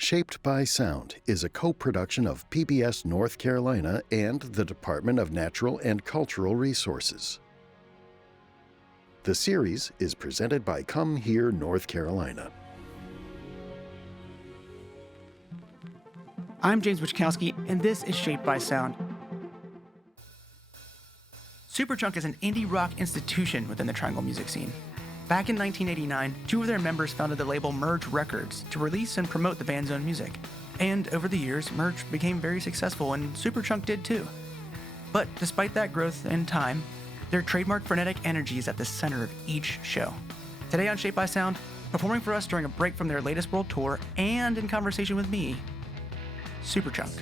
Shaped by Sound is a co-production of PBS North Carolina and the Department of Natural and Cultural Resources. The series is presented by Come Here, North Carolina. I'm James Wichkowski, and this is Shaped by Sound. Superchunk is an indie rock institution within the Triangle music scene. Back in 1989, two of their members founded the label Merge Records to release and promote the band's own music. And over the years, Merge became very successful, and Superchunk did too. But despite that growth and time, their trademark frenetic energy is at the center of each show. Today on Shaped by Sound, performing for us during a break from their latest world tour and in conversation with me, Superchunk.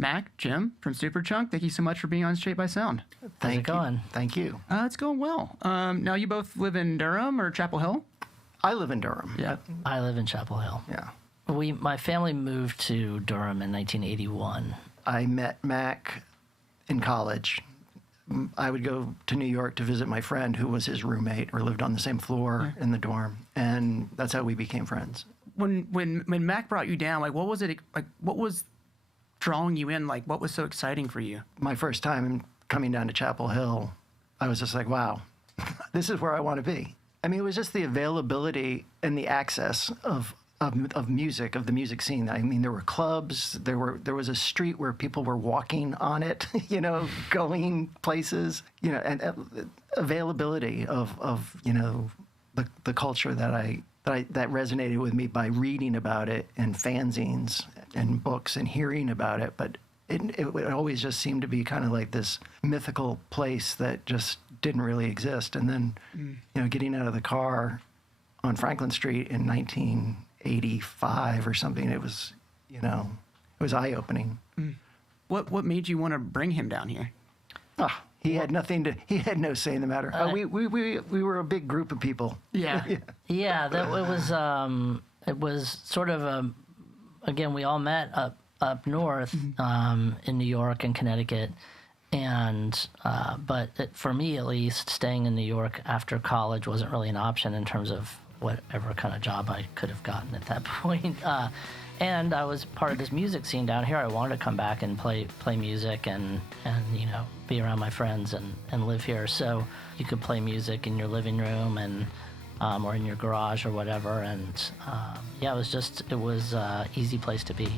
Mac, Jim from Superchunk, thank you so much for being on Shaped by Sound. How's it going? Thank you. It's going well. Now, you both live in Durham or Chapel Hill? I live in Durham. Yeah. I live in Chapel Hill. Yeah. My family moved to Durham in 1981. I met Mac in college. I would go to New York to visit my friend who was his roommate or lived on the same floor in the dorm, and that's how we became friends. When Mac brought you down, like, what was it, like, what was drawing you in? Like, what was so exciting for you? My first time coming down to Chapel Hill, I was just like, wow, this is where I want to be. I mean, it was just the availability and the access of music, of the music scene. I mean, there were clubs, there was a street where people were walking on it, you know, going places, you know, and availability of you know, the culture that resonated with me by reading about it in fanzines and books and hearing about it. But it always just seemed to be kind of like this mythical place that just didn't really exist. And then, you know, getting out of the car on Franklin Street in 1985 or something, it was, you know, it was eye-opening. What made you want to bring him down here? He had no say in the matter. We were a big group of people. Yeah. It was sort of again, we all met up north in New York and Connecticut, and but for me at least, staying in New York after college wasn't really an option in terms of whatever kind of job I could have gotten at that point. And I was part of this music scene down here. I wanted to come back and play music and you know, be around my friends and live here. So you could play music in your living room and or in your garage or whatever. And yeah, it was easy place to be.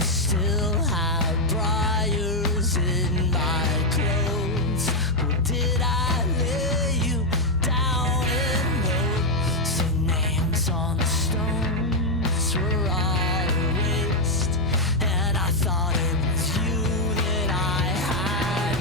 Still have briars in my clothes. Or did I lay you down and wrote some names on the stones were all erased, and I thought it was you that I had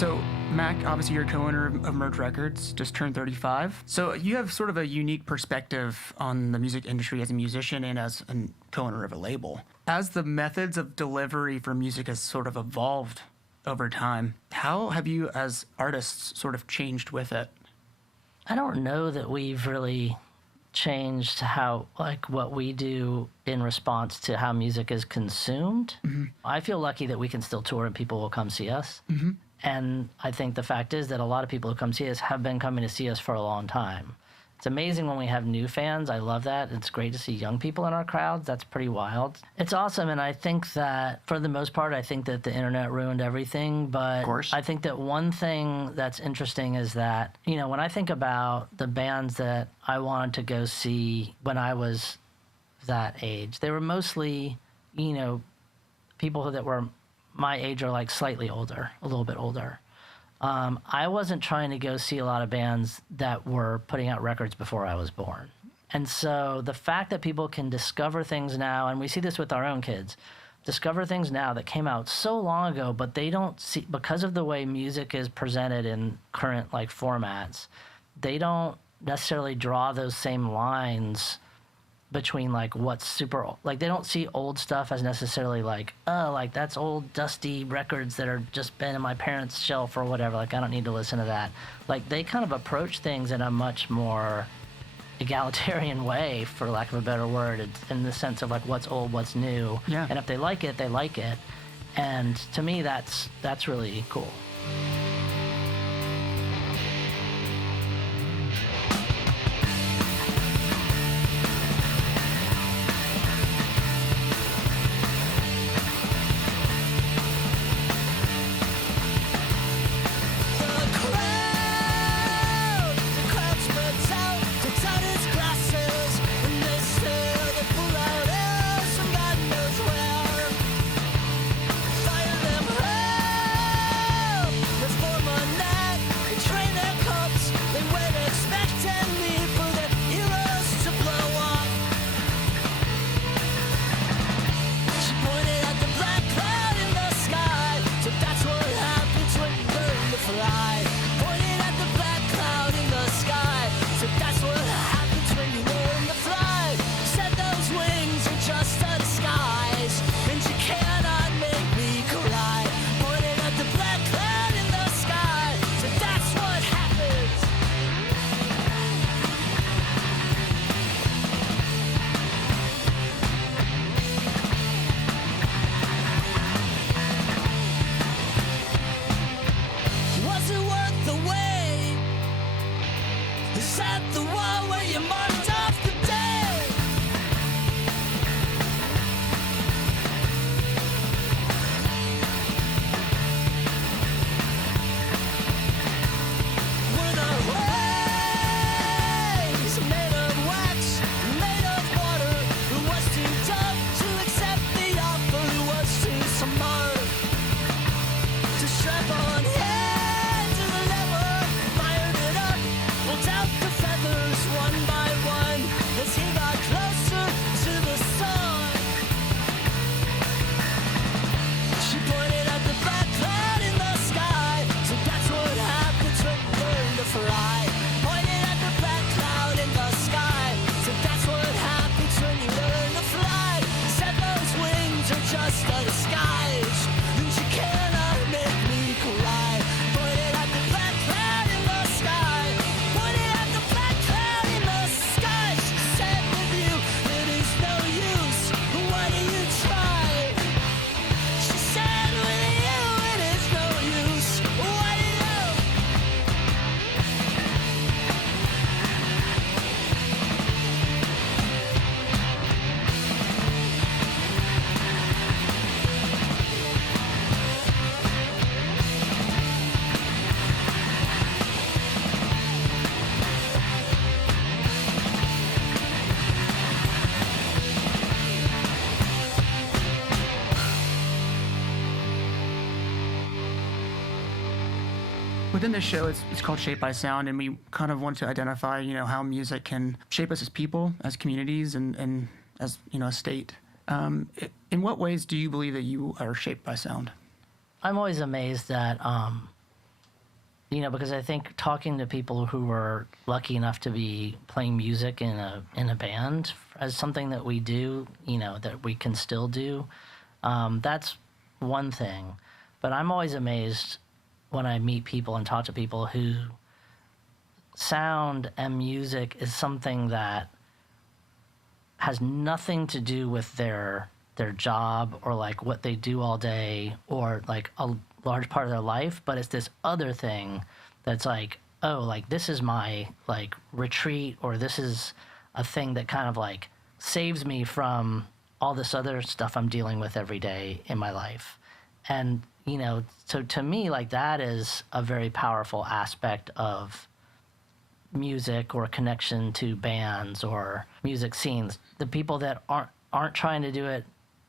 So, Mac, obviously you're co-owner of Merge Records, just turned 35. So you have sort of a unique perspective on the music industry as a musician and as a co-owner of a label. As the methods of delivery for music has sort of evolved over time, how have you as artists sort of changed with it? I don't know that we've really changed how, like, what we do in response to how music is consumed. Mm-hmm. I feel lucky that we can still tour and people will come see us. Mm-hmm. And I think the fact is that a lot of people who come see us have been coming to see us for a long time. It's amazing when we have new fans. I love that. It's great to see young people in our crowds. That's pretty wild. It's awesome. And I think that for the most part, I think that the internet ruined everything. But I think that one thing that's interesting is that, you know, when I think about the bands that I wanted to go see when I was that age, they were mostly, you know, people that were my age or like slightly older, a little bit older. I wasn't trying to go see a lot of bands that were putting out records before I was born. And so the fact that people can discover things now, and we see this with our own kids, discover things now that came out so long ago, but they don't see, because of the way music is presented in current like formats, they don't necessarily draw those same lines between like what's super old. Like they don't see old stuff as necessarily like, oh, like that's old dusty records that are just been in my parents' shelf or whatever. Like I don't need to listen to that. Like they kind of approach things in a much more egalitarian way, for lack of a better word. It's in the sense of like what's old, what's new. Yeah. And if they like it, they like it. And to me, that's really cool. Within this show, it's called Shaped by Sound, and we kind of want to identify, you know, how music can shape us as people, as communities, and as, you know, a state. In what ways do you believe that you are shaped by sound? I'm always amazed that because I think talking to people who were lucky enough to be playing music in a band as something that we do, that we can still do, that's one thing. But I'm always amazed when I meet people and talk to people who sound and music is something that has nothing to do with their job or like what they do all day or like a large part of their life, but it's this other thing that's like, oh, like this is my like retreat, or this is a thing that kind of like saves me from all this other stuff I'm dealing with every day in my life. And, so to me, like that is a very powerful aspect of music or connection to bands or music scenes. The people that aren't trying to do it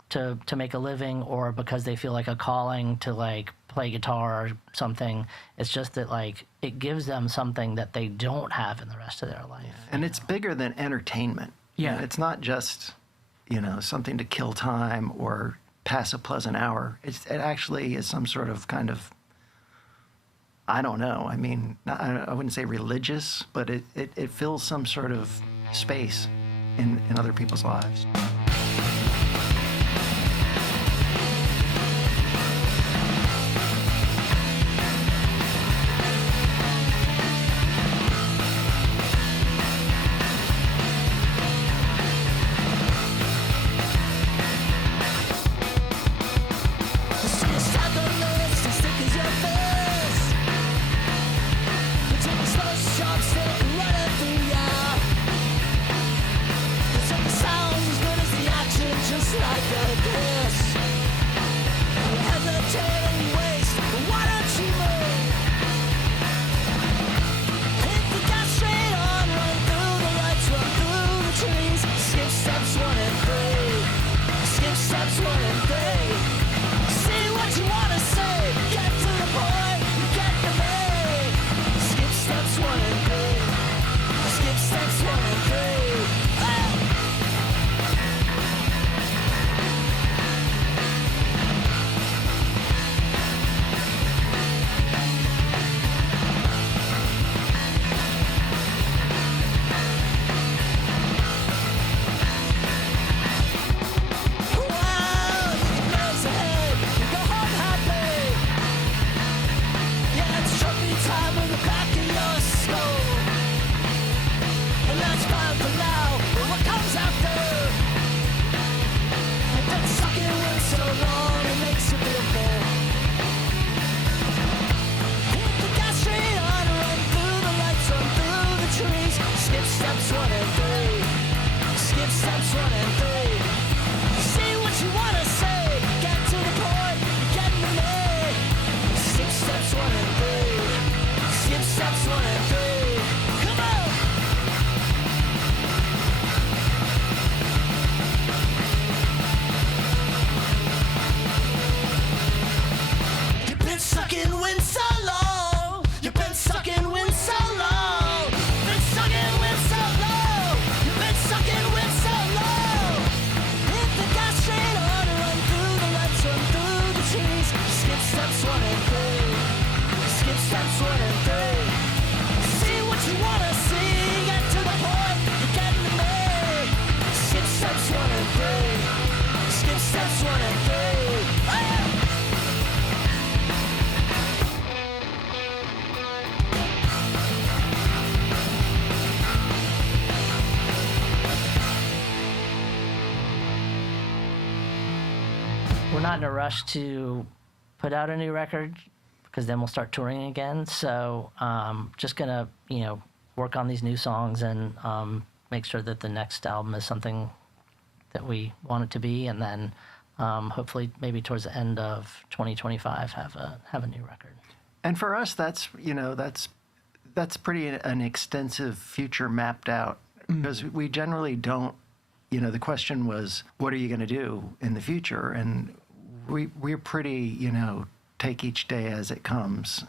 to make a living or because they feel like a calling to like play guitar or something. It's just that like it gives them something that they don't have in the rest of their life. And it's bigger than entertainment. Yeah. It's not just, something to kill time or pass a pleasant hour. It actually is some sort of kind of, I don't know. I mean, I wouldn't say religious, but it fills some sort of space in other people's lives. We're not in a rush to put out a new record because then we'll start touring again. So just gonna, work on these new songs and make sure that the next album is something that we want it to be, and then hopefully maybe towards the end of 2025 have a new record. And for us, that's pretty an extensive future mapped out, because we generally don't. The question was, what are you going to do in the future? And we're pretty, take each day as it comes,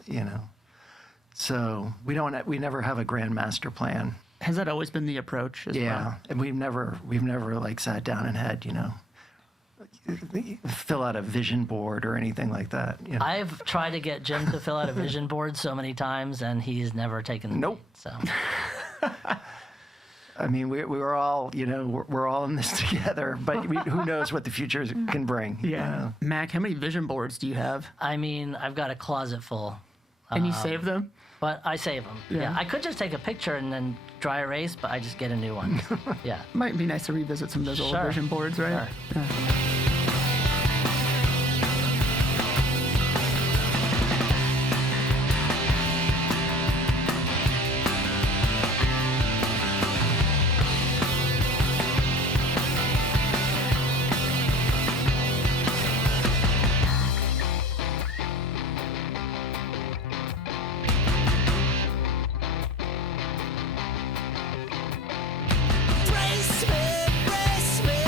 So we never have a grand master plan. Has that always been the approach as well? And we've never like sat down and had, fill out a vision board or anything like that. You know? I've tried to get Jim to fill out a vision board so many times, and he's never taken the Nope. bait, so. I mean, we were all, we're all in this together, but who knows what the future can bring. Yeah. Mac, how many vision boards do you have? I mean, I've got a closet full. And you save them? But I save them. Yeah. I could just take a picture and then dry erase, but I just get a new one. Yeah. Might be nice to revisit some of those old vision boards, right? Sure. Yeah. Brace me, brace me.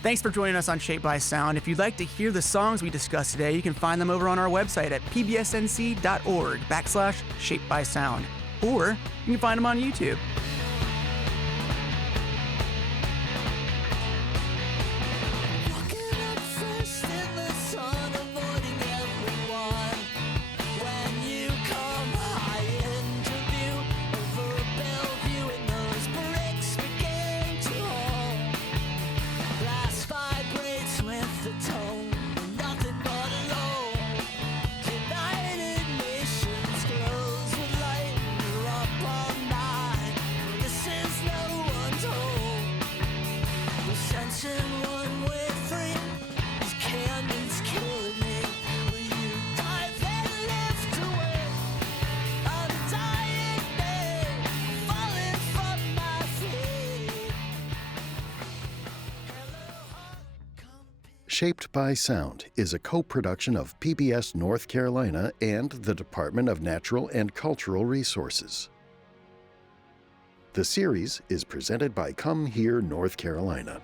Thanks for joining us on Shaped by Sound. If you'd like to hear the songs we discussed today, you can find them over on our website at pbsnc.org/Shaped by Sound. Or you can find them on YouTube. Shaped by Sound is a co-production of PBS North Carolina and the Department of Natural and Cultural Resources. The series is presented by Come Here, North Carolina.